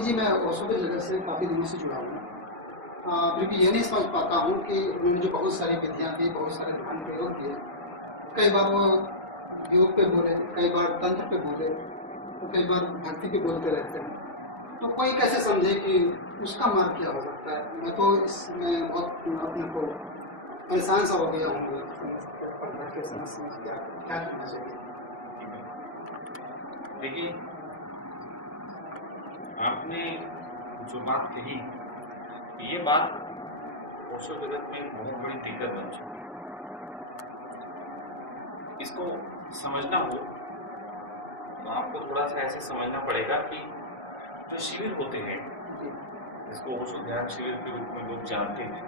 जी, मैं ओशो के जगत से काफ़ी दिनों से जुड़ा हूँ। फिर भी ये नहीं समझ पाता हूँ कि उन्होंने जो बहुत सारी विधियाँ दी, बहुत सारे ध्यान प्रयोग किए, कई बार वो योग पे बोले, कई बार तंत्र पे बोले, तो कई बार भक्ति पे बोलते रहते हैं। तो कोई कैसे समझे कि उसका मार्ग क्या हो सकता है? मैं तो इसमें बहुत अपने को परेशान सा हो गया हूँ कि समझ क्या करना चाहिए। देखिए, आपने जो बात कही, ये बात ओशो जगत में एक बहुत बड़ी दिक्कत बन चुकी है। इसको समझना हो तो आपको थोड़ा सा ऐसे समझना पड़ेगा कि जो शिविर होते हैं, इसको ओशो ध्यान शिविर के रूप में लोग जानते हैं,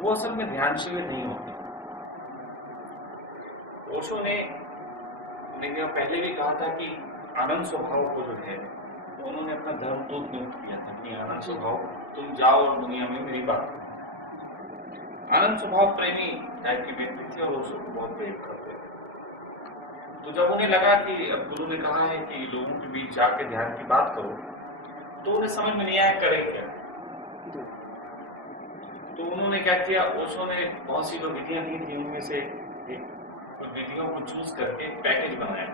वो असल में ध्यान शिविर नहीं होते। ओशो ने देखिए पहले भी कहा था कि आनंद स्वभाव को जो है तो उन्होंने अपना धर्म तो नियुक्त किया था कि आनंद स्वभाव तुम जाओ और दुनिया में मेरी बात करो। आनंद स्वभाव प्रेमी टाइप के व्यक्ति थे और ओशो को बहुत प्रेम करते थे। तो जब उन्हें लगा कि अब गुरु ने कहा है कि लोगों के बीच जाके ध्यान की बात करो, तो उन्हें समझ में नहीं आया करें क्या। तो उन्होंने क्या किया, ओशो ने बहुत सी जो विधियां दी थी उनमें से कुछ विधियों को चूज करके पैकेज बनाया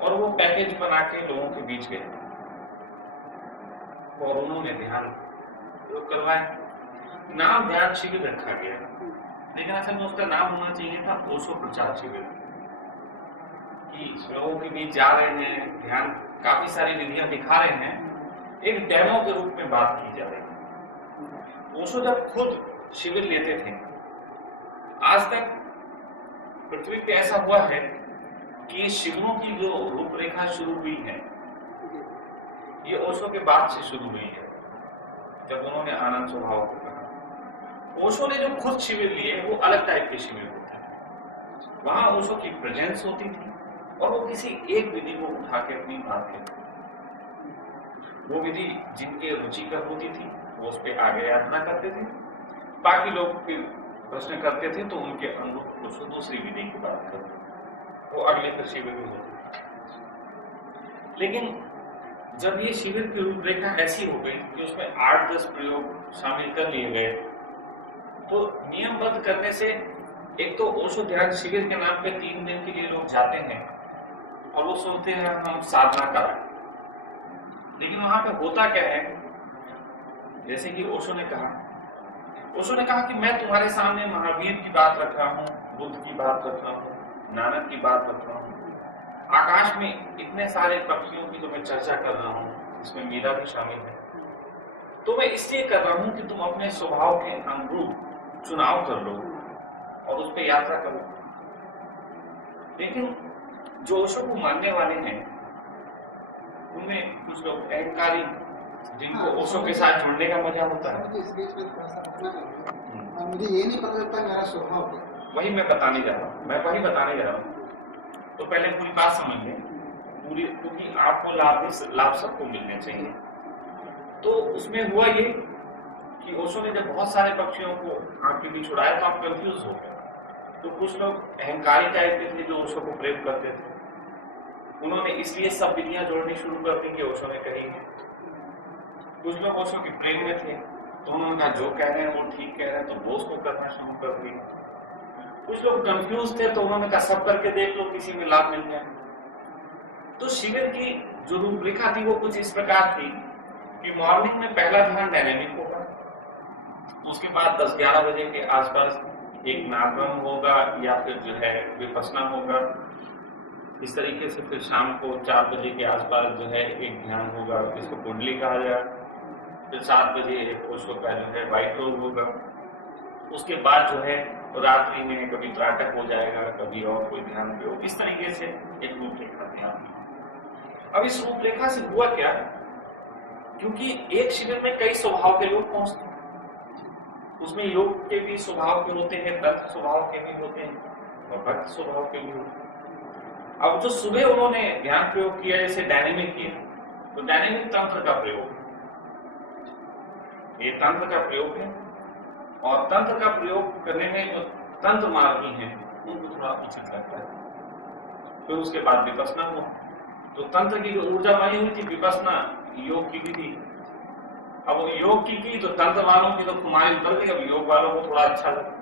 और वो पैकेज बना के लोगों के बीच गए और उन्होंने ध्यान करवाया। नाम ध्यान शिविर रखा गया, लेकिन असल में उसका नाम होना चाहिए था ओशो प्रचार शिविर, कि लोगों के बीच जा रहे हैं, ध्यान काफी सारी विधियां दिखा रहे हैं, एक डेमो के रूप में बात की जा रही है। ओशो जब खुद शिविर लेते थे, आज तक पृथ्वी पे ऐसा हुआ है कि शिविरों की जो रूपरेखा शुरू हुई है, ये ओशो के बाद से शुरू हुई है, जब उन्होंने आनंद स्वभाव को कहा। ओशो ने जो खुद शिविर लिए वो अलग टाइप के शिविर होते हैं। वहां ओशो की प्रेजेंस होती थी और वो किसी एक विधि को उठा के अपनी बात कहते। वो विधि जिनके रुचिकर होती थी वो उस पर आगे यात्रा करते थे, बाकी लोग फिर प्रश्न करते थे तो उनके अनुरूप ओशो दूसरी विधि की बात करते, वो अगले फिर शिविर में होते। लेकिन जब ये शिविर की रूपरेखा ऐसी हो गई कि उसमें 8-10 प्रयोग शामिल कर लिए गए, तो नियमबद्ध करने से एक तो ओशो ध्यान शिविर के नाम पे 3 दिन के लिए लोग जाते हैं और वो सोचते हैं हम साधना कराएं, लेकिन वहां पे होता क्या है, जैसे कि ओशो ने कहा कि मैं तुम्हारे सामने महावीर की बात रख रहा हूँ, बुद्ध की बात रख रहा हूँ, नानक की बात रख रहा हूँ, आकाश में इतने सारे पक्षियों की जो मैं चर्चा कर रहा हूँ, इसमें मीरा भी शामिल है, तो मैं इसलिए कर रहा हूँ कि तुम अपने स्वभाव के अनुरूप चुनाव कर लो और उस पर यात्रा करो। लेकिन जो ओशो को मानने वाले हैं उनमें कुछ लोग अहंकारी, जिनको ओशो के साथ जुड़ने का मजा होता है। मुझे ये नहीं पता चलता मेरा स्वभाव क्या, वही मैं बताने जा रहा हूँ। तो पहले पूरी बात समझ लें, क्योंकि आपको लाभ सबको मिलने चाहिए। तो उसमें हुआ ये कि ओशो ने जब बहुत सारे पक्षियों को आपके बीच उड़ाया तो आप कंफ्यूज हो गए। तो कुछ लोग अहंकारी टाइप के थे जो ओशो को प्रेम करते थे, उन्होंने इसलिए सब विधियां जोड़नी शुरू कर दी कि ओशो ने कही है। कुछ लोग ओशो के प्रेम में थे तो उन्होंने कहा जो कह रहे हैं वो ठीक कह रहे हैं, तो वो उसको करना शुरू कर दिया। कुछ लोग कंफ्यूज थे तो उन्होंने कहा सब करके देख लो, किसी में लाभ मिल जाए। तो शिविर की जो रूपरेखा थी वो कुछ इस प्रकार थी कि मॉर्निंग में पहला ध्यान डायनेमिक होगा, उसके बाद 10-11 बजे के आसपास एक नागम होगा या फिर जो है विपस्सना होगा। इस तरीके से फिर शाम को 4 बजे के आसपास जो है एक ध्यान होगा, इसको कुंडली कहा जाए। फिर 7 बजे एक ओशो का जो है व्हाइट रोज होगा। उसके बाद जो है रात्रि में कभी त्राटक हो जाएगा, कभी और कोई ध्यान प्रयोग, इस तरीके से एक रूपरेखा ध्यान। अब इस रूपरेखा से हुआ क्या, क्योंकि एक शिविर में कई स्वभाव के लोग पहुंचते हैं, उसमें योग के भी स्वभाव के होते हैं, तंत्र स्वभाव के भी होते हैं और भक्त स्वभाव के भी होते हैं। अब जो सुबह उन्होंने ध्यान प्रयोग किया जैसे डायनेमिक किया, तो डायनेमिक तंत्र का प्रयोग, ये तंत्र का प्रयोग है और तंत्र का प्रयोग करने में जो तंत्र मार्गी हैं उनको थोड़ा उचित लगता है। फिर उसके बाद विपस्सना हुआ, तो तंत्र की जो ऊर्जा बनी हुई थी विपस्सना योग की विधि। अब वो योग की तो तंत्र वालों की तो खुमारी उतर गई, अब योग वालों को थोड़ा अच्छा लगा।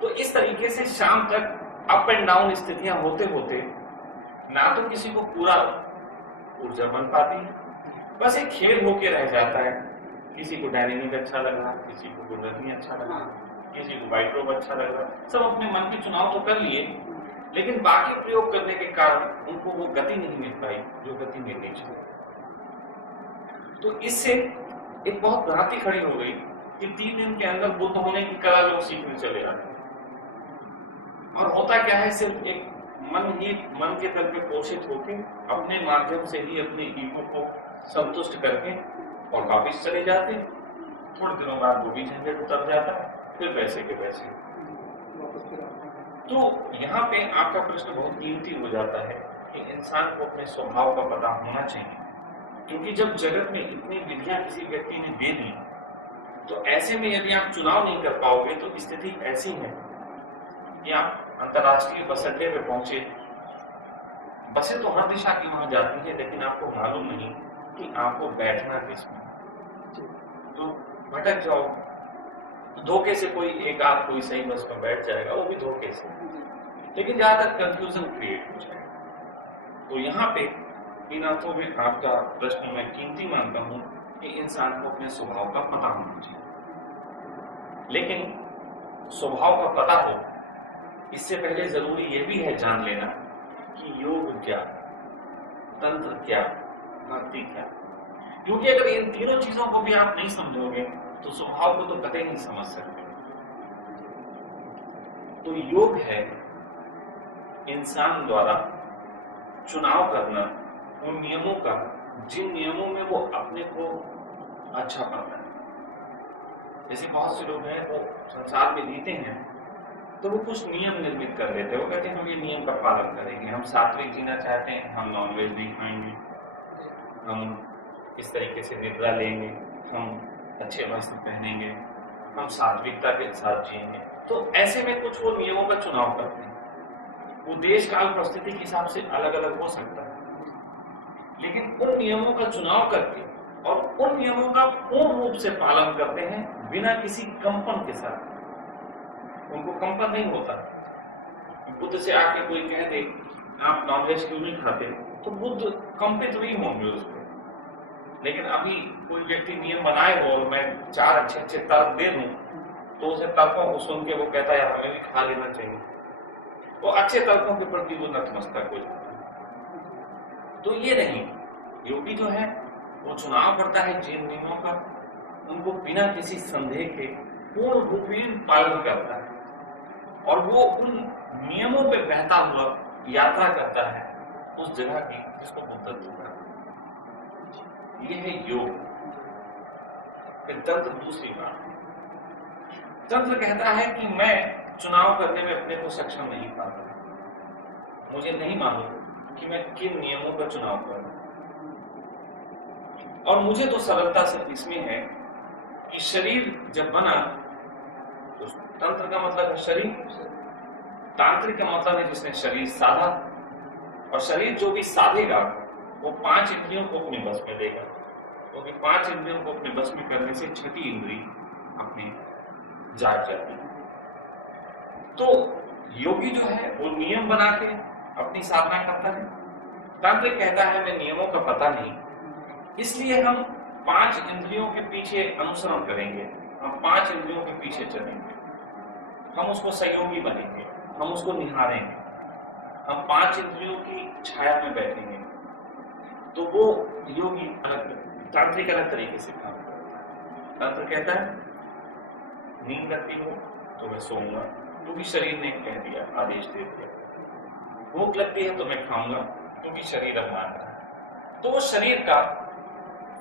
तो इस तरीके से शाम तक अप एंड डाउन स्थितियां होते होते ना तो किसी को पूरा ऊर्जा बन पाती है, बस एक खेल होके रह जाता है। किसी को डायनेमिक अच्छा लग रहा, किसी को गुंडनी अच्छा लग रहा, किसी को वाइट रोब अच्छा लग रहा, सब अपने मन के चुनाव तो कर लिए, लेकिन बाकी प्रयोग करने के कारण उनको वो गति नहीं मिल पाई जो गति मिलनी चाहिए। तो इससे एक बहुत भ्रांति खड़ी हो गई कि 3 दिन के अंदर बुद्ध होने की कला लोग सीखने चले आते हैं। और होता क्या है, सिर्फ एक मन ही मन के तल पे पोषित होकर अपने माध्यम से ही अपने ईगो को संतुष्ट करके और वापिस चले जाते हैं। थोड़े दिनों बाद वो भी झंझट उतर जाता है, फिर पैसे के पैसे। तो यहाँ पे आपका प्रश्न बहुत कीमती हो जाता है कि इंसान को अपने स्वभाव का पता होना चाहिए, क्योंकि जब जगत में इतनी विधियां किसी व्यक्ति ने दे दी, तो ऐसे में यदि आप चुनाव नहीं कर पाओगे तो स्थिति ऐसी है कि आप अंतर्राष्ट्रीय बस अड्डे पे पहुंचे, बसें तो हर दिशा की वहां जाती है, लेकिन आपको मालूम नहीं कि आपको बैठना किसमें, तो भटक जाओ। धोखे से कोई एक आध कोई सही बस में बैठ जाएगा, वो भी धोखे से, लेकिन ज्यादा कंफ्यूजन क्रिएट हो जाएगा। तो यहाँ पे इन अर्थों में आपका प्रश्न मैं कीमती मानता हूं कि इंसान को अपने स्वभाव का पता होना चाहिए। लेकिन स्वभाव का पता हो, इससे पहले जरूरी यह भी है जान लेना कि योग क्या, तंत्र क्या, भक्ति क्या। क्योंकि अगर इन तीनों चीजों को भी आप नहीं समझोगे तो स्वभाव को तो कतई नहीं समझ सकते। तो योग है इंसान द्वारा चुनाव करना उन नियमों का जिन नियमों में वो अपने को अच्छा पाता है। जैसे बहुत से लोग हैं वो संसार में जीते हैं तो वो कुछ नियम निर्मित कर लेते हैं। वो कहते हैं हम ये नियम का पालन करेंगे, हम सात्विक जीना चाहते हैं, हम नॉनवेज नहीं खाएंगे, हम इस तरीके से निद्रा लेंगे, हम अच्छे वस्त्र पहनेंगे, हम सात्विकता के साथ जिएंगे। तो ऐसे में कुछ वो नियमों का चुनाव करते हैं। वो देश काल परिस्थिति के हिसाब से अलग अलग हो सकता है, लेकिन उन नियमों का चुनाव करके और उन नियमों का पूर्ण रूप से पालन करते हैं बिना किसी कंपन के साथ। उनको कंपन नहीं होता। बुद्ध से आके कोई कह दे आप नॉनवेज क्यों नहीं खाते, तो बुद्ध कंपित नहीं होंगे उस पर। लेकिन अभी कोई व्यक्ति नियम बनाए हो और मैं 4 अच्छे तर्क दे दूं, तो उसे तर्कों को सुन के वो कहता है हमें भी खा लेना चाहिए। वो अच्छे तर्कों के प्रति वो नतमस्तक हो जाता है। तो ये नहीं, योगी जो है वो चुनाव करता है जिन नियमों का, उनको बिना किसी संदेह के पूर्ण रूपेण पालन करता है, और वो उन नियमों पे बहता हुआ यात्रा करता है उस जगह की जिसको बुद्धत्व कहते हैं। ये है योग। फिर तंत्र दूसरी बात, तंत्र कहता है कि मैं चुनाव करने में अपने को सक्षम नहीं पाता, मुझे नहीं मालूम कि मैं किन नियमों का चुनाव करूं, और मुझे तो सरलता से इसमें है कि शरीर जब बना तो तंत्र का मतलब है शरीर, तांत्रिक का मतलब है जिसने शरीर साधा, और शरीर जो भी साधेगा वो 5 इंद्रियों को अपने बस में लेगा, क्योंकि 5 इंद्रियों को अपने बस में करने से 6ठी इंद्री अपने जाग जाती है। तो योगी जो है वो नियम बना के अपनी साधना करता है। तांत्रिक कहता है मैं नियमों का पता नहीं, इसलिए हम 5 इंद्रियों के पीछे अनुसरण करेंगे, हम 5 इंद्रियों के पीछे चलेंगे, हम उसको सहयोगी बनेंगे, हम उसको निहारेंगे, हम 5 इंद्रियों की छाया में बैठेंगे। तो वो योगी अलग, तांत्रिक अलग तरीके से काम करता है। तंत्र कहता है नींद लगती हो तो मैं सोऊंगा, क्योंकि शरीर ने कह दिया, आदेश दे दिया। भूख लगती है तो मैं खाऊंगा, क्योंकि शरीर अब मान रहा है। तो वो शरीर का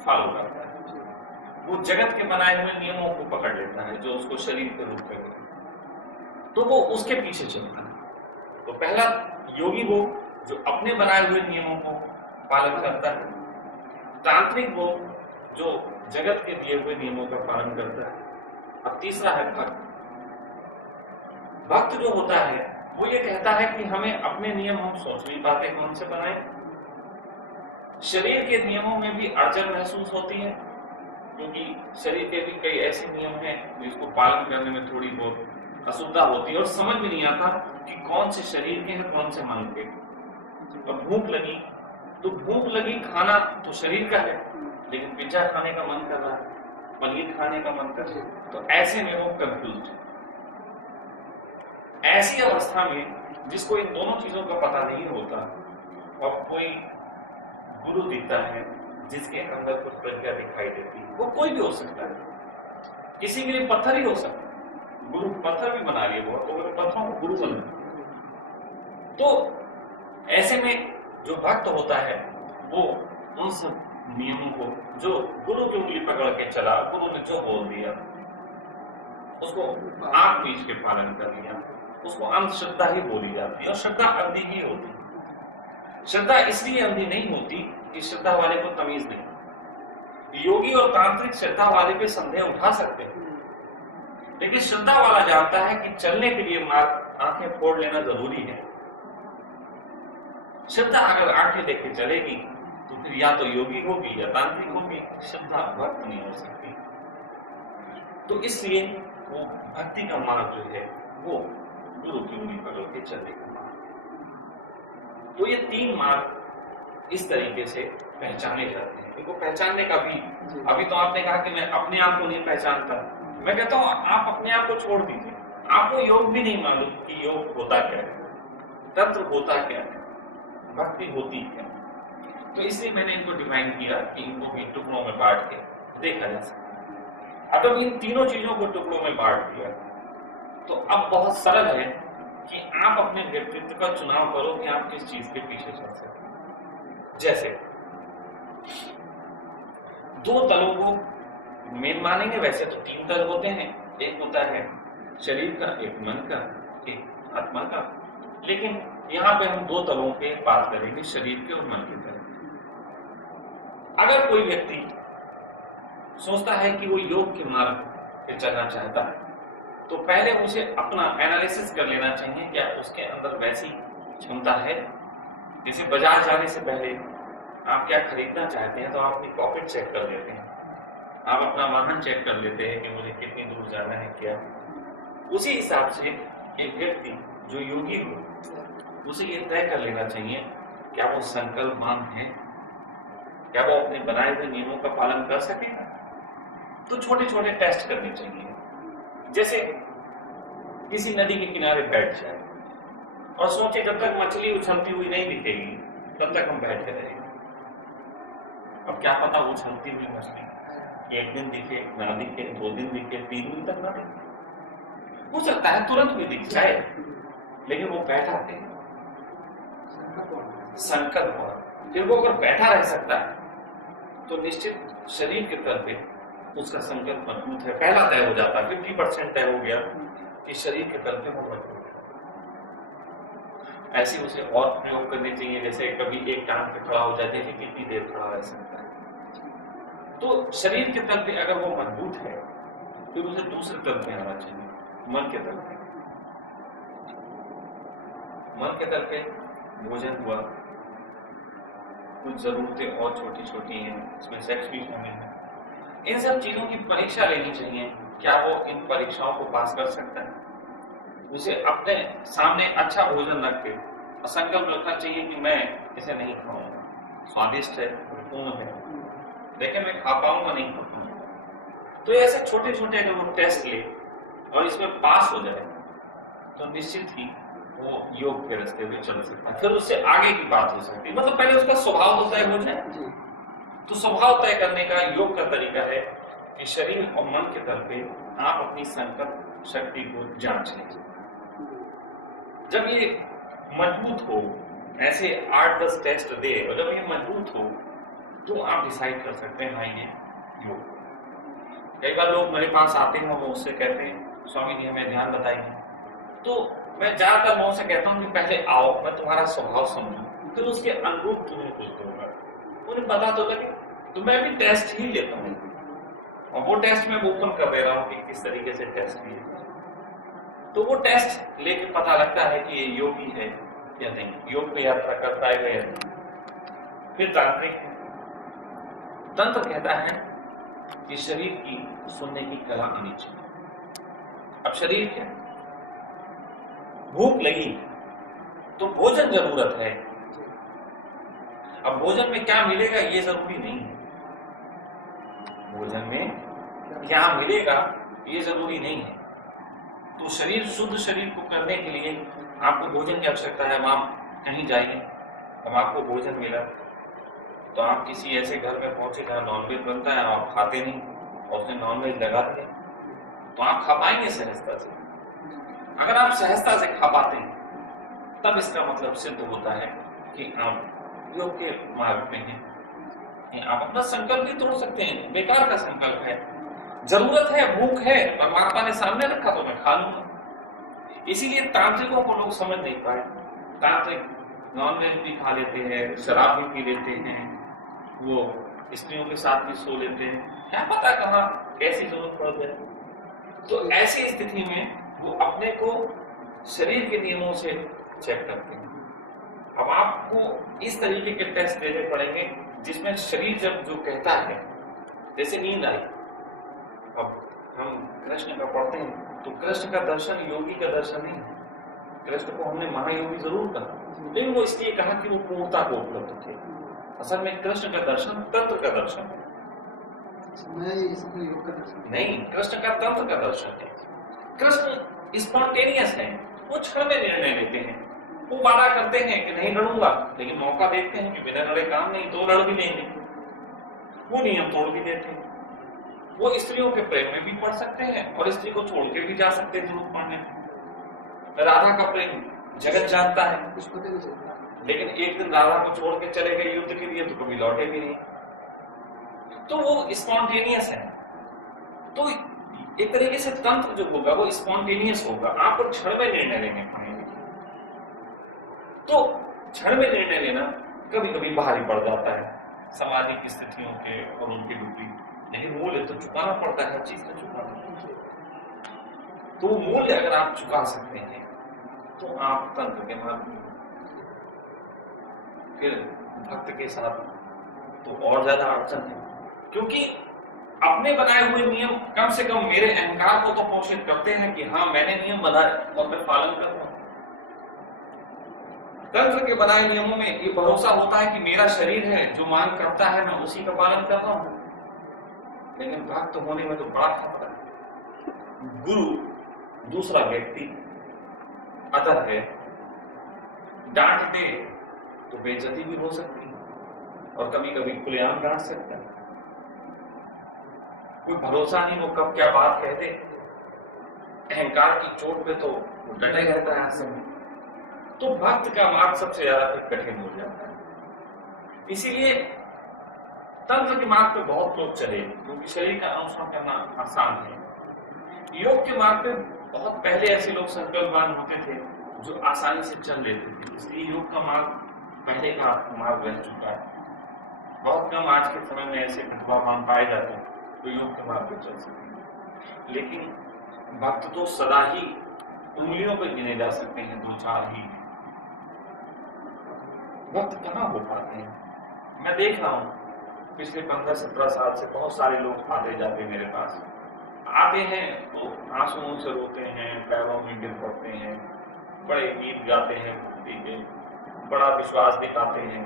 फॉलो करता है, वो जगत के बनाए हुए नियमों को पकड़ लेता है जो उसको शरीर के रूप में, तो वो उसके पीछे चलता है। तो पहला योगी वो जो अपने बनाए हुए नियमों को पालन करता है, तांत्रिक वो जो जगत के दिए हुए नियमों का पालन करता है। अब तीसरा है भक्त। भक्त जो होता है वो ये कहता है कि हमें अपने नियम हम सोच नहीं पाते कौन से बनाए, शरीर के नियमों में भी अड़चन महसूस होती है, क्योंकि शरीर के भी कई ऐसे नियम हैं जिसको पालन करने में थोड़ी बहुत असुविधा होती है और समझ भी नहीं आता कि कौन से शरीर के हैं कौन से मन के। और भूख लगी तो भूख लगी, खाना तो शरीर का है, लेकिन पिज्जा खाने का मन कर रहा है, पनीर खाने का मन कर रहा है, तो ऐसे में वो कंफ्यूज है। ऐसी अवस्था में जिसको इन दोनों चीजों का पता नहीं होता और कोई गुरु दिखता है जिसके अंदर कुछ प्रज्ञा दिखाई देती है, वो कोई भी हो सकता है, किसी के लिए पत्थर ही हो सकता है, गुरु पत्थर भी बना लिए, बहुत तो पत्थरों को गुरु बना। तो ऐसे में जो भक्त होता है वो उन सब नियमों को जो गुरु की उंगली पकड़ के चला, गुरु ने जो बोल दिया उसको आंख बीच के पालन कर लिया, उसको अंधश्रद्धा ही बोली जाती है। और श्रद्धा अंधी ही होती है। श्रद्धा इसलिए अंधी नहीं होती कि श्रद्धा वाले को तमीज नहीं। योगी और तांत्रिक श्रद्धा वाले पे संदेह उठा सकते हैं, लेकिन श्रद्धा वाला जानता है कि चलने के लिए मार्ग आंखें फोड़ लेना जरूरी है। श्रद्धा अगर आंखें देख के चलेगी तो फिर या तो योगी होगी या तांत्रिक होगी, श्रद्धा भक्त नहीं हो सकती। तो इसलिए वो भक्ति का मार्ग जो है वो गुरु की उंगली पकड़ के चलने का मार्ग। तो ये तीन मार्ग इस तरीके से पहचाने जाते हैं। इनको पहचानने का भी, अभी तो आपने कहा कि मैं अपने आप को नहीं पहचानता, मैं कहता हूं आप अपने आप को छोड़ दीजिए। आपको योग भी नहीं मालूम कि योग होता क्या है, तंत्र होता क्या है, भक्ति होती क्या। तो इसलिए मैंने इनको डिफाइन किया कि इनको भी टुकड़ों में बांट के देखा जा सकता है। अब इन तीनों चीजों को टुकड़ों में बांट दिया तो अब बहुत सरल है कि आप अपने व्यक्तित्व का चुनाव करो कि आप किस चीज के पीछे चल सकते। जैसे दो तलों को मेन मानेंगे, वैसे तो तीन तल होते हैं, एक होता है शरीर का, एक मन का, एक आत्मा का, लेकिन यहां पे हम दो तलों पे बात करेंगे, शरीर के और मन के तल। अगर कोई व्यक्ति सोचता है कि वो योग के मार्ग पे चलना चाहता है तो पहले उसे अपना एनालिसिस कर लेना चाहिए, क्या उसके अंदर वैसी क्षमता है। जैसे बाजार जाने से पहले आप क्या खरीदना चाहते हैं तो आप अपनी पॉकेट चेक कर लेते हैं, आप अपना वाहन चेक कर लेते हैं कि मुझे कितनी दूर जाना है क्या। उसी हिसाब से एक व्यक्ति जो योगी हो उसे ये तय कर लेना चाहिए क्या वो संकल्पवान है, क्या वो अपने बनाए हुए नियमों का पालन कर सकेगा। तो छोटे छोटे टेस्ट करने चाहिए। जैसे किसी नदी के किनारे बैठ जाए और सोचे जब तक मछली उछलती हुई नहीं दिखेगी तब तक हम बैठे रहेंगे। अब क्या पता उछलती हुई मछली एक दिन दिखे, ना दिखे, 2 दिन दिखे, 3 दिन तक ना दिखे, हो सकता है तुरंत भी दिख जाए, लेकिन वो बैठा थे संकल्प। फिर वो अगर बैठा रह सकता है तो निश्चित शरीर के तल पे उसका संकल्प मजबूत है, पहला तय हो जाता है, 50% तय हो गया कि शरीर के तल पे वो मजबूत है। ऐसे उसे और प्रयोग करने चाहिए, जैसे कभी एक टांग पे खड़ा हो जाए, देखिए कितनी देर खड़ा रह सकता है। तो शरीर के तल पे अगर वो मजबूत है फिर उसे दूसरे तल पे आना चाहिए, मन के तल पे। मन के तल पे भोजन हुआ, कुछ जरूरतें और छोटी छोटी हैं, इसमें सेक्स भी शामिल है। इन सब चीजों की परीक्षा लेनी चाहिए, क्या वो इन परीक्षाओं को पास कर सकता है। उसे अपने सामने अच्छा भोजन रख के संकल्प रखना चाहिए कि मैं इसे नहीं खाऊंगा, स्वादिष्ट है, पूर्ण है, लेकिन मैं खा पाऊंगा नहीं खा पाऊंगा। तो ऐसे छोटे छोटे अगर वो टेस्ट ले और इसमें पास हो जाए तो निश्चित ही वो योग के रास्ते में चल सकता है। फिर उससे आगे की बात हो सकती है, मतलब पहले उसका स्वभाव तो तय हो जाए। तो स्वभाव तय करने का योग का तरीका है कि शरीर और मन के तल पे आप अपनी संकल्प शक्ति को जांच लीजिए। जब ये मजबूत हो, ऐसे 8-10 टेस्ट दे और जब ये मजबूत हो तो आप डिसाइड कर सकते हैं हाँ ये योग। कई बार लोग मेरे पास आते हैं, वो मुझसे कहते हैं स्वामी जी हमें ध्यान बताइए। तो मैं ज्यादातर लोगों से कहता हूँ कि पहले आओ, मैं तुम्हारा स्वभाव समझूं, फिर उसके अनुरूप तुम्हें कुछ दूंगा, उन्हें पता तो लगे। तो मैं भी टेस्ट ही लेता हूँ और वो टेस्ट में ओपन कर दे रहा हूँ कि किस तरीके से टेस्ट लिए। तो वो टेस्ट लेके पता लगता है कि ये योगी है या नहीं, योग पे यात्रा करता है या नहीं। फिर तांत्रिक है। तंत्र कहता है कि शरीर की सुनने की कला आनी चाहिए। अब शरीर क्या, भूख लगी तो भोजन जरूरत है। अब भोजन में क्या मिलेगा ये जरूरी नहीं है, भोजन में क्या मिलेगा ये जरूरी नहीं है। तो शरीर, शुद्ध शरीर को करने के लिए आपको भोजन की आवश्यकता है। अब आप कहीं जाइए, अब आपको भोजन मिला तो आप किसी ऐसे घर में पहुंचे जहाँ नॉनवेज बनता है, आप खाते नहीं और उसने नॉनवेज लगा दिया, तो आप खा पाएंगे सहजता से? अगर आप सहजता से खा पाते हैं तब इसका मतलब सिद्ध होता है कि आप योग के मार्ग में हैं। आप अपना संकल्प भी तोड़ सकते हैं, बेकार का संकल्प है, जरूरत है, भूख है, परमात्मा ने सामने रखा तो मैं खा लूंगा। इसीलिए तांत्रिकों को लोग समझ नहीं पाए। तांत्रिक नॉनवेज भी खा लेते हैं, शराब भी पी लेते हैं, वो स्त्रियों के साथ भी सो लेते हैं, क्या पता कहाँ कैसी जरूरत पड़ जाए। तो ऐसी स्थिति में वो अपने को शरीर के नियमों से चेक करते हैं। अब आपको इस तरीके के टेस्ट देने पड़ेंगे जिसमें शरीर जब जो कहता है, जैसे नींद आई, अब हम कृष्ण का पढ़ते हैं तो कृष्ण का दर्शन योगी का दर्शन नहीं है। कृष्ण को हमने महायोगी जरूर कहा, लेकिन वो इसलिए कहा कि वो पूर्णता को उपलब्ध थे। असल में कृष्ण का दर्शन तंत्र का दर्शन है, नहीं, कृष्ण का तंत्र का दर्शन है। कृष्ण स्पॉन्टेनियस है, वो क्षण में निर्णय लेते हैं। वो वादा करते हैं कि नहीं लड़ूंगा, लेकिन मौका देखते हैं कि बिना लड़े काम नहीं, तो लड़ भी लेंगे, वो नियम तोड़ भी देते हैं। वो स्त्रियों के प्रेम में भी पड़ सकते हैं और स्त्री को छोड़ के भी जा सकते हैं जरूरत पड़ने। राधा का प्रेम जगत जानता है, लेकिन एक दिन राधा को छोड़ के चले गए युद्ध के लिए तो कभी लौटे भी नहीं, तो वो स्पॉन्टेनियस है। तो एक तरीके से तंत्र जो होगा वो स्पॉन्टेनियस होगा, आपको क्षण में निर्णय लेने पड़ेंगे। तो क्षण में निर्णय लेना कभी कभी भारी पड़ जाता है सामाजिक स्थितियों के और उनके विपरीत, लेकिन मूल्य तो चुकाना पड़ता है, हर चीज का चुकाना पड़ता है। तो मूल्य अगर आप चुका सकते हैं तो आप तंत्र के मार्ग, फिर भक्त के साथ तो और ज्यादा अड़चन है, क्योंकि अपने बनाए हुए नियम कम से कम मेरे अहंकार को तो पोषित करते हैं कि हाँ मैंने नियम बनाए और मैं पालन कर रहा हूं। तंत्र के बनाए नियमों में ये भरोसा होता है कि मेरा शरीर है, जो मांग करता है मैं उसी का पालन कर रहा हूं। लेकिन भक्त होने में तो बड़ा खतरा है। गुरु दूसरा व्यक्ति अतर है, डांट दे तो बेइज्जती भी हो सकती है और कभी कभी खुलेआम डांट सकता है। कोई भरोसा नहीं वो कब क्या बात कह दे। अहंकार की चोट पे तो वो डटे रहता है हर समय। तो भक्त का मार्ग सबसे ज्यादा कठिन हो जाता है। इसीलिए तंत्र के मार्ग पे बहुत लोग चले, क्योंकि शरीर का अनुसरण करना आसान है। योग के मार्ग पे बहुत पहले ऐसे लोग संकल्पवान होते थे जो आसानी से चल लेते थे, इसलिए योग का मार्ग पहले का मार्ग रह चुका है। बहुत कम आज के समय में ऐसे प्रतिभावान पाए जाते हैं तो योग के मार्ग पे चल सकते। लेकिन भक्त तो सदा ही उंगलियों पर गिने जा सकते हैं, दो चार ही भक्त कहाँ हो पाते हैं। मैं देख रहा हूँ पिछले 15-17 साल से बहुत सारे लोग आते जाते मेरे पास, आते हैं तो आंसुओं से रोते हैं, पैरों में गिर पड़ते हैं, बड़े गीत गाते हैं, बड़ा विश्वास दिखाते हैं,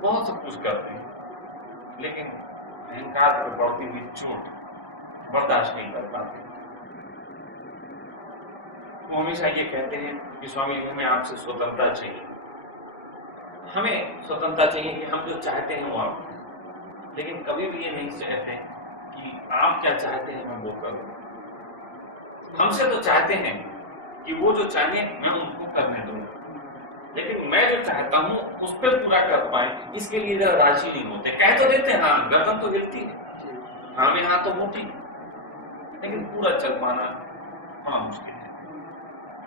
बहुत सब कुछ करते हैं, लेकिन अहंकार पर बढ़ती हुई चोट बर्दाश्त नहीं कर पाते। वो हमेशा ये कहते हैं कि स्वामी जी हमें आपसे स्वतंत्रता चाहिए, हमें स्वतंत्रता चाहिए कि हम जो चाहते हैं वो आप, लेकिन कभी भी ये नहीं चाहते कि आप क्या चाहते हैं मैं वो करूं। हमसे तो चाहते हैं कि वो जो चाहे मैं उनको करने दूं, लेकिन मैं जो चाहता हूं उस पर पूरा कर पाए इसके लिए जरा राजी नहीं होते। कह तो देते हैं हाँ, गर्दन तो हिलती है, हाँ में हाँ तो मोटी, लेकिन पूरा चल पाना बड़ा मुश्किल है।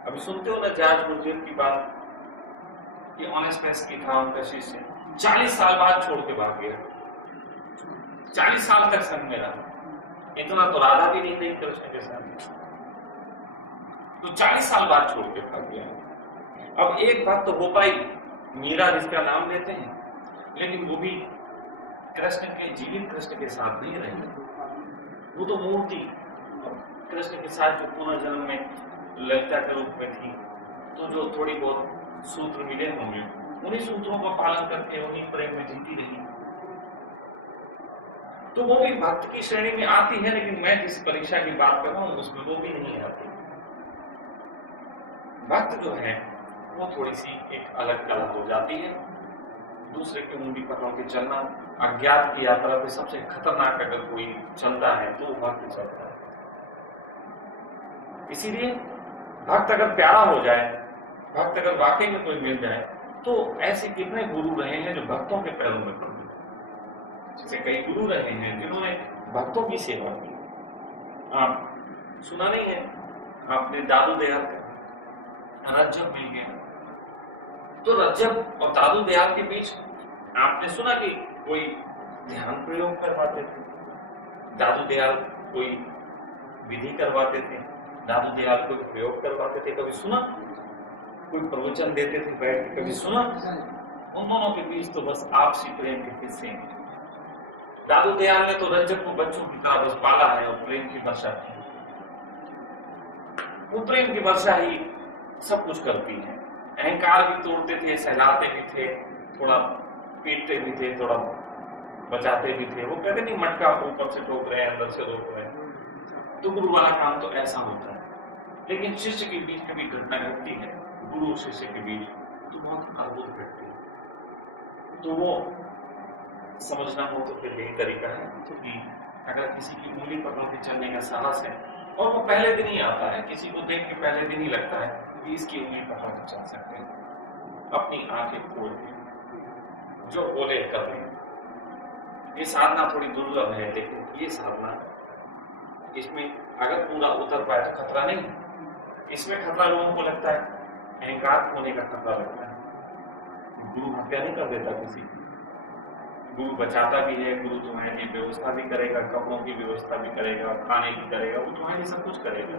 अभी सुनते हो ना जॉर्ज गुरजेफ की बात, ये ऑनेस्ट प्रेस की था, उनका शिष्य 40 साल बाद छोड़ के भाग गया, 40 साल तक संग में रहा। इतना तो राधा भी नहीं थी कृष्ण के साथ, तो 40 साल बाद छोड़ के भाग गया। अब एक बात तो हो पाई, मीरा जिसका नाम लेते हैं, लेकिन वो भी कृष्ण के, जीवित कृष्ण के साथ नहीं रहे, वो तो मूर्ति कृष्ण के साथ जो पुनर्जन्म में ललिता के रूप में थी, तो जो थोड़ी बहुत सूत्र मिले होंगे, उन्हीं सूत्रों का पालन करके उन्हीं प्रेम में जीती रही। तो वो भी भक्त की श्रेणी में आती है, लेकिन मैं जिस परीक्षा की बात कर रहा हूं उसमें वो भी नहीं आती। भक्त जो है वो थोड़ी सी एक अलग कला हो जाती है। दूसरे की उंगली पकड़ के चलना, अज्ञात की यात्रा पे सबसे खतरनाक अगर कोई चलता है तो भक्त चलता है। इसीलिए भक्त अगर प्यारा हो जाए, भक्त अगर वाकई में कोई मिल जाए, तो ऐसे कितने गुरु रहे हैं जो भक्तों के पैरों में पड़ गए। जैसे कई गुरु रहे हैं जिन्होंने भक्तों की सेवा की। आप सुना नहीं है आपने दादू दयाल का, रज्जब मिल गया, तो रज्जब और दादू दयाल के बीच आपने सुना कि कोई ध्यान प्रयोग करवाते थे, दादू दयाल कोई विधि करवाते थे, दादू दयाल कोई प्रयोग करवाते थे, कभी सुना? कोई प्रवचन देते थे बैठ के, कभी सुना? उन दोनों के बीच तो बस आपसी प्रेम के किस्से हैं। दादू दयाल ने तो रज्जब को बच्चों की तरह बस पाला है और प्रेम की वर्षा की। वो प्रेम की वर्षा ही सब कुछ करती है। अहंकार भी तोड़ते थे, सहलाते भी थे, थोड़ा पीटते भी थे, थोड़ा बचाते भी थे। वो कहते नहीं मटका ऊपर से ठोक रहे हैं, अंदर से रोक रहे हैं। तो गुरु वाला काम तो ऐसा होता है। लेकिन शिष्य के बीच में भी घटना घटती है, गुरु शिष्य के बीच तो बहुत अद्भुत घटती है। तो वो समझना हो तो फिर यही तरीका है कि अगर किसी की उंगली पकड़ के चलने का साहस है, और वो पहले दिन ही आता है, किसी को देख के पहले दिन ही लगता है कि इसकी उंगली पकड़ के चल सकते हैं, अपनी आंखें खोल के जो बोले कर रहे। ये साधना थोड़ी दुर्लभ है, लेकिन ये साधना, इसमें अगर पूरा उतर पाए तो खतरा नहीं। इसमें खतरा लोगों को लगता है, अहंकार होने का खतरा लगता है। गुरु हत्या नहीं कर देता किसी की, गुरु बचाता भी है, गुरु तुम्हारे लिए व्यवस्था भी करेगा, कपड़ों की व्यवस्था भी करेगा, खाने की करेगा, वो तुम्हारे लिए सब कुछ करेगा।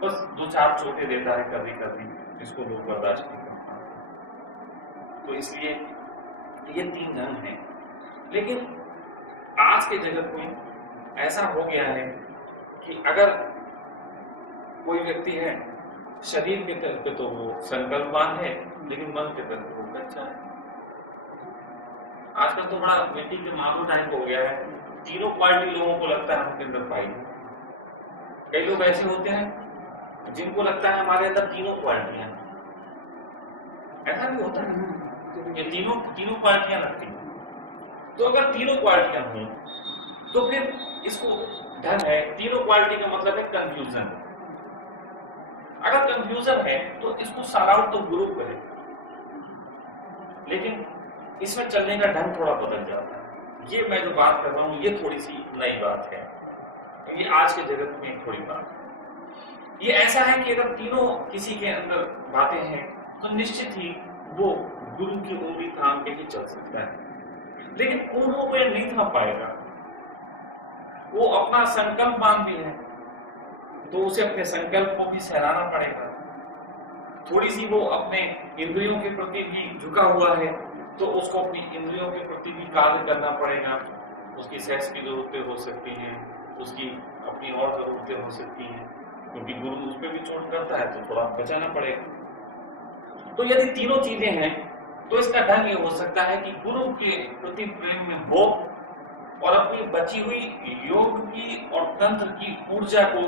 बस दो चार चोटें देता है कभी कभी, जिसको लोग बर्दाश्त नहीं कर पाते। तो इसलिए ये तीन ढंग हैं। लेकिन आज के जगत में ऐसा हो गया है कि अगर कोई व्यक्ति है, शरीर के तल पे तो वो संकल्पवान है, लेकिन मन के तल पे वो कच्चा है। आजकल तो बड़ा मिट्टी के मामू टाइप हो गया है, तीनों क्वालिटी लोगों को लगता है उनके अंदर पाई है। कई लोग ऐसे होते हैं जिनको लगता है हमारे अंदर तीनों क्वालिटियां, ऐसा भी होता है, ये तीनों क्वालिटियां लगती हैं। तो अगर तीनों क्वालिटियां हों तो फिर इसको ढंग है। तीनों क्वालिटी का मतलब है कंफ्यूजन। अगर कंफ्यूजन है तो इसको सारा तो गुरु करे, लेकिन इसमें चलने का ढंग थोड़ा बदल जाता है। ये मैं जो बात कर रहा हूं ये थोड़ी सी नई बात है, ये आज के जगत में थोड़ी बात है। ये ऐसा है कि अगर तीनों किसी के अंदर बातें हैं तो निश्चित ही वो गुरु की उंगली थाम के ही चल सकता है। लेकिन उन्हों को नहीं थाम पाएगा, वो अपना संकल्प मान भी है तो उसे अपने संकल्प को भी सहलाना पड़ेगा। थोड़ी सी वो अपने इंद्रियों के प्रति भी झुका हुआ है तो उसको अपनी इंद्रियों के प्रति भी कार्य करना पड़ेगा। उसकी सेक्स की जरूरतें हो सकती हैं, उसकी अपनी और जरूरतें हो सकती हैं, क्योंकि गुरु उस पर भी चोट करता है तो थोड़ा बचाना पड़ेगा। तो यदि तीनों चीजें हैं तो इसका ढंग ये हो सकता है कि गुरु के प्रति प्रेम में हो और अपनी बची हुई योग की और तंत्र की ऊर्जा को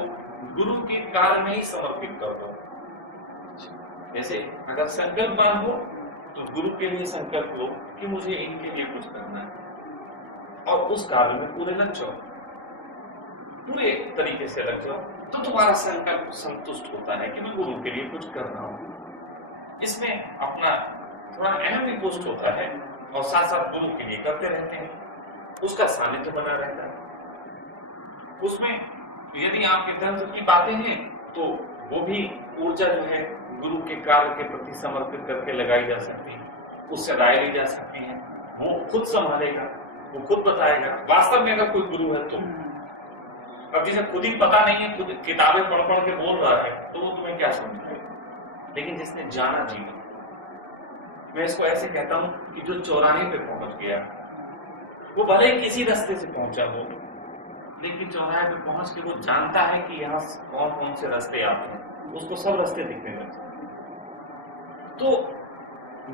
गुरु के कार्य में ही समर्पित कर दो। जैसे अगर संकल्पवान हो तो गुरु के लिए संकल्प लो कि मुझे इनके लिए कुछ करना है, और उस कार्य में पूरे लग जाओ, पूरे तरीके से लग जाओ, तो तुम्हारा संकल्प संतुष्ट होता है कि मैं गुरु के लिए कुछ कर रहा हूं। इसमें अपना थोड़ा अहम भी पुष्ट होता है और साथ साथ गुरु के लिए करते रहते हैं, उसका सानिध्य बना रहता है। उसमें यदि आपके तंत्र की बातें हैं तो वो भी ऊर्जा जो है गुरु के कार्य के प्रति समर्पित करके लगाई जा सकती है, उससे राय ली जा सकती है। वो खुद संभालेगा, वो खुद बताएगा। वास्तव में अगर कोई गुरु है तो अब जिसे खुद ही पता नहीं है, खुद किताबें पढ़ पढ़ के बोल रहा है, तो वो तुम्हें क्या समझाएगा। लेकिन जिसने जाना जीवन, मैं इसको ऐसे कहता हूं कि जो चौराहे पे पहुंच गया, वो भले ही किसी रास्ते से पहुंचा हो, लेकिन चौराहे पे पहुंच के वो जानता है कि यहाँ कौन कौन से रास्ते आते हैं, उसको सब रास्ते दिखने लगते हैं। तो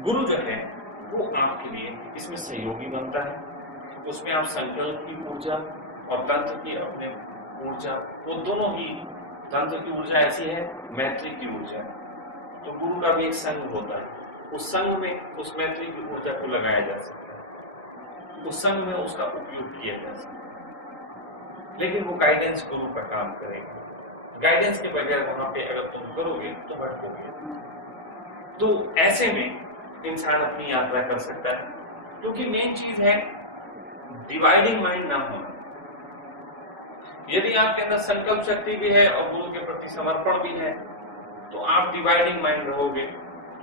गुरु जो है वो आपके लिए इसमें सहयोगी बनता है। उसमें आप संकल्प की ऊर्जा और तंत्र की अपने ऊर्जा, वो दोनों ही, तंत्र की ऊर्जा ऐसी है, मैत्री की ऊर्जा है। तो गुरु का भी एक संग होता है, उस संग में उस मैत्री की ऊर्जा को लगाया जा सकता है, उस संग में उसका उपयोग किया जा सकता है। लेकिन वो गाइडेंस गुरु का काम करेगा। गाइडेंस के बगैर वहां पे अगर तुम करोगे तो भटकोगे। तो ऐसे में इंसान अपनी यात्रा कर सकता है, क्योंकि मेन चीज है डिवाइडिंग माइंड ना हो। यदि आपके अंदर संकल्प शक्ति भी है और गुरु के प्रति समर्पण भी है, तो आप डिवाइडिंग माइंड रहोगे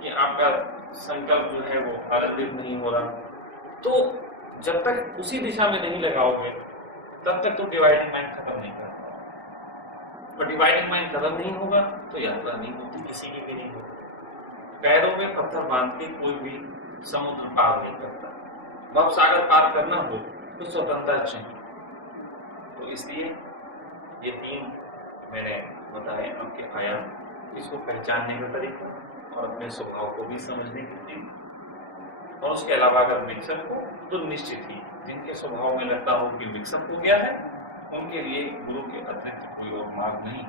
कि आपका संकल्प जो है वो आनंदित नहीं हो रहा। तो जब तक उसी दिशा में नहीं लगाओगे तब तक तो डिवाइडिंग माइंड खत्म नहीं कर पाओगे। और डिवाइडिंग माइंड खत्म नहीं होगा तो यात्रा नहीं होती, किसी की भी नहीं होती। पैरों में पत्थर बांध के कोई भी समुद्र पार नहीं करता। भव सागर पार करना हो तो स्वतंत्रता चाहिए। तो इसलिए ये 3 मैंने बताए आपके आयाम, इसको पहचानने का तरीका और अपने स्वभाव को भी समझने की तरीका। और उसके अलावा अगर मिक्सअप हो तो निश्चित ही जिनके स्वभाव में लगता हो कि मिक्सअप हो गया है, उनके लिए गुरु के अतिरिक्त कोई और मार्ग नहीं।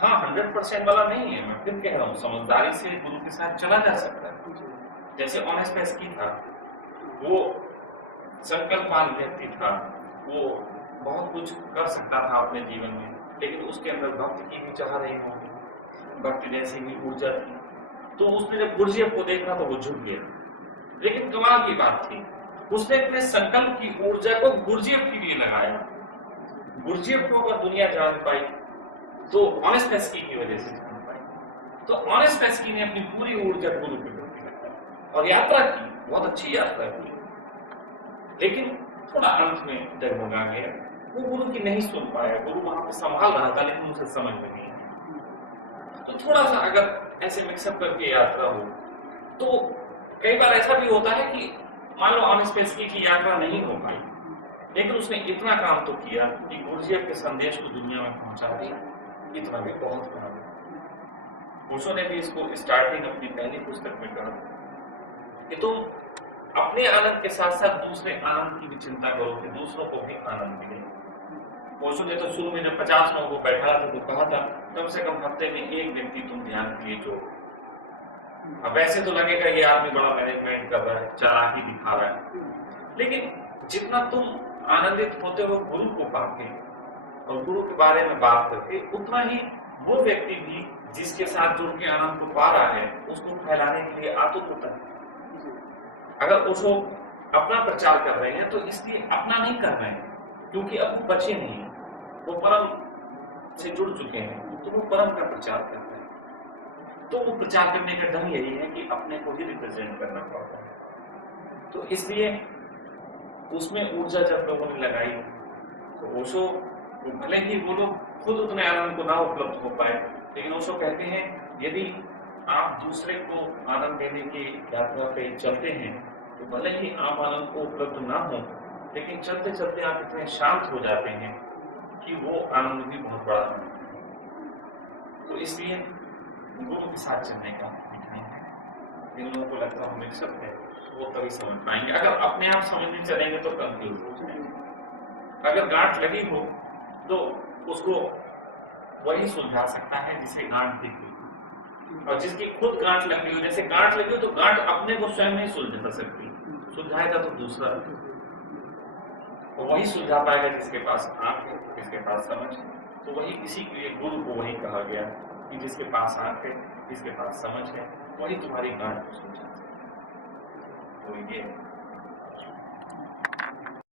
हाँ, 100% वाला नहीं है, मैं फिर कह रहा हूँ, समझदारी से गुरु के साथ चला जा सकता है। जैसे ऑनेस्ट पैस्की था, वो संकल्पवान व्यक्ति था, वो बहुत कुछ कर सकता था अपने जीवन में, लेकिन उसके अंदर भक्ति की भी चाह रही होगी, भक्ति जैसी भी ऊर्जा थी। तो उसने जब गुरजेब को देखा तो वो झुक गया। लेकिन कमाल की बात थी, उसने अपने संकल्प की ऊर्जा को गुरजेब के लिए लगाया। गुरजेब को अगर दुनिया जान पाई तो ऑनेस्ट पैस्की की वजह से जान पाई। तो ऑनेस्ट पैस्की ने अपनी पूरी ऊर्जा गुरु के प्रति लगाई और यात्रा की, बहुत अच्छी यात्रा की। लेकिन थोड़ा अंत में डगमगा गया, वो गुरु की नहीं सुन पाया। गुरु वहां पे संभाल रहा था लेकिन उसे समझ में नहीं आया। तो थोड़ा सा अगर ऐसे मिक्सअप करके यात्रा हो तो कई बार ऐसा भी होता है कि मान लो ऑनेस्ट पैस्की की यात्रा नहीं हो पाई, लेकिन उसने इतना काम तो किया कि गुरजेब के संदेश को दुनिया में पहुंचा दिया। इतना भी बहुत बड़ा है। ओशो ने भी इसको स्टार्टिंग अपनी पहली पुस्तक में कहा कि तुम अपने आनंद के साथ साथ दूसरे आनंद की भी चिंता करो कि दूसरों को भी आनंद मिले। ओशो ने तो शुरू में जब 50 लोगों को बैठा था तो कहा था कम से कम हफ्ते में एक व्यक्ति तुम ध्यान के लिए जोड़ो। अब वैसे तो लगेगा ये आदमी बड़ा मैनेजमेंट कर रहा है, चालाकी दिखा रहा है, लेकिन जितना तुम आनंदित होते हो गुरु को पाके और गुरु के बारे में बात करके, उतना ही वो व्यक्ति भी जिसके साथ जुड़ के आनंद को पा रहा है उसको फैलाने के लिए आतुर होता है। अगर ओशो अपना प्रचार कर रहे हैं तो इसलिए अपना नहीं कर रहे हैं क्योंकि अब वो बचे नहीं है, वो परम से जुड़ चुके हैं, तो वो परम का प्रचार कर रहे हैं। तो वो प्रचार करने का ढंग यही है कि अपने को ही रिप्रेजेंट करना पड़ता है। तो इसलिए उसमें ऊर्जा जब लोगों ने लगाई तो ओशो, भले ही वो लोग खुद उतने आनंद को ना उपलब्ध हो पाए, लेकिन ओशो कहते हैं यदि आप दूसरे को आनंद देने की यात्रा पे चलते हैं तो भले ही आप आनंद को उपलब्ध ना हो, लेकिन चलते चलते आप इतने शांत हो जाते हैं कि वो आनंद भी बहुत बड़ा है। तो इसलिए गुरु के साथ चलने का दिखाई है। जिन लोगों को लगता है मिक्सअप है वो तभी समझ पाएंगे। अगर अपने आप समझने चलेंगे तो कंफ्यूज हो जाएंगे। अगर गांठ लगी हो तो उसको वही सुलझा सकता है जिसे गांठ दिख गई, और जिसकी खुद गांठ लगी हो, जैसे गांठ लगी हो तो गांठ अपने को स्वयं नहीं सुलझा सकती, सुलझाएगा तो दूसरा, वही सुलझा पाएगा जिसके पास आंख है, जिसके पास समझ है। तो वही इसी के लिए गुरु को वही कहा गया कि जिसके पास आंख है, जिसके पास समझ है, वही तुम्हारी गांठ को सुलझा सकता है। तो ये